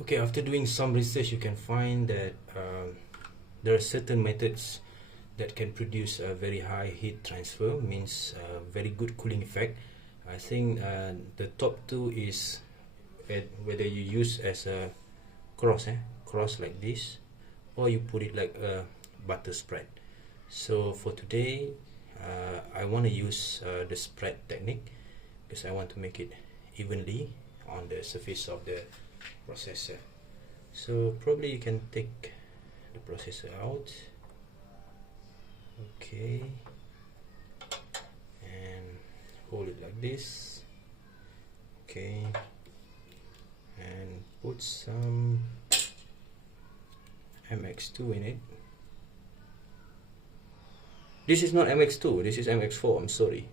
Okay, after doing some research, you can find that there are certain methods that can produce a very high heat transfer, means very good cooling effect. I think the top two is whether you use as a cross like this, or you put it like a butter spread. So for today, I want to use the spread technique because I want to make it evenly on the surface of the processor. So probably you can take the processor out, okay, and hold it like this, okay, and put some MX2 in it. This is not MX2, this is MX4, I'm sorry.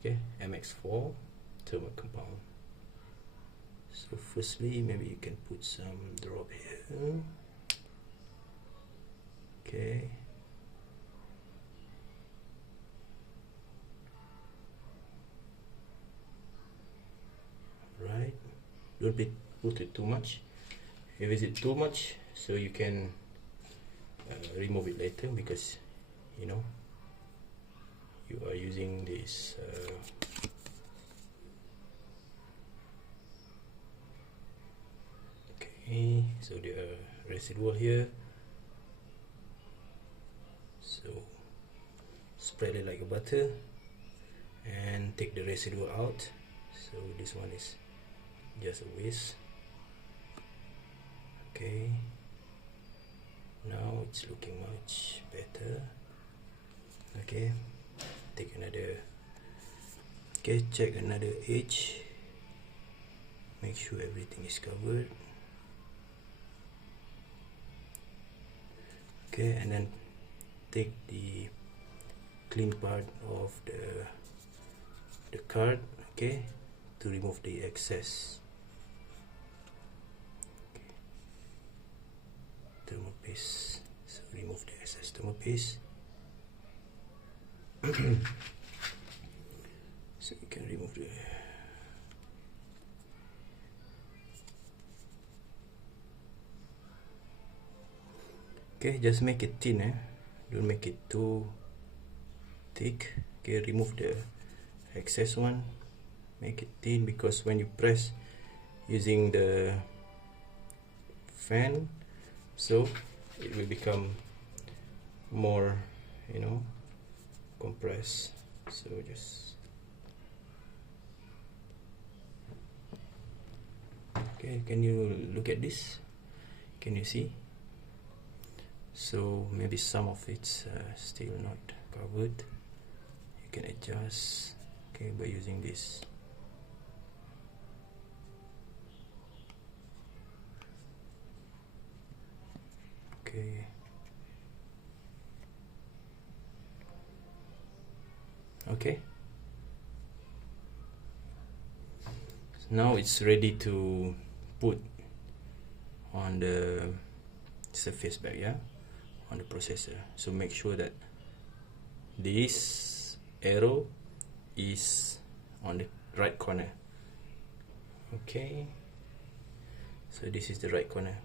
Okay, MX4 thermal compound. So firstly, maybe you can put some drop here. Okay. Right. Don't put it too much. If it's too much, so you can remove it later, because you know you are using this okay, so the residual here, so spread it like a butter and take the residual out. So this one is just a waste. Okay, now it's looking much better. Okay, take another, okay, check another edge, make sure everything is covered. Okay, and then take the clean part of the card, okay, to remove the excess. Okay. Thermal paste, so remove the excess thermal paste. So you can remove the okay, just make it thin, don't make it too thick. Okay, remove the excess one, make it thin, because when you press using the fan, so it will become more, you know, compressed. So just okay, can you look at this? Can you see? So maybe some of it's still not covered. You can adjust, okay, by using this. Okay. Okay. So now it's ready to put on the surface back, yeah, on the processor. So make sure that this arrow is on the right corner. Okay, so this is the right corner.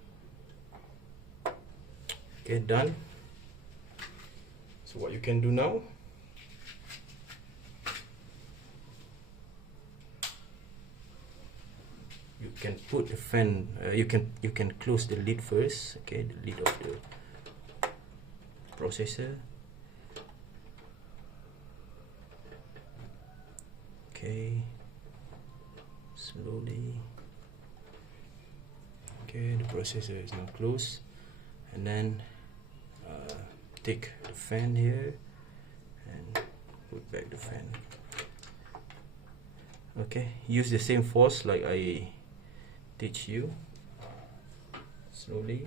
Okay, done. So what you can do now, you can put the fan, you can close the lid first, okay, the lid of the processor. Okay, slowly. Okay, the processor is now closed, and then take the fan here and put back the fan. Okay, use the same force like I teach you. Slowly.